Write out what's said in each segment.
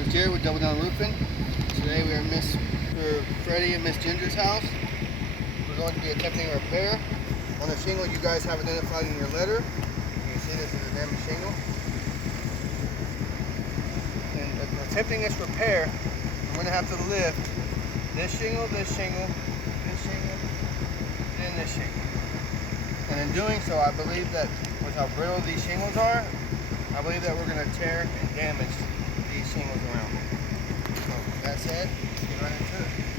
name is Jared with Double Down Roofing. Today we are at Mr. Freddie and Miss Ginger's house. We're going to be attempting a repair on the shingle you guys have identified in your letter. You can see this is a damaged shingle. And attempting this repair, I'm going to have to lift this shingle, this shingle, this shingle, then this shingle. And in doing so, I believe that with how brittle these shingles are, I believe that we're going to tear and damage these shingles around. So, with that said, let's get right into it.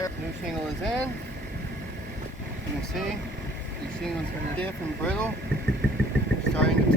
repair. New shingle is in. You can see these shingles are stiff and brittle. They're starting to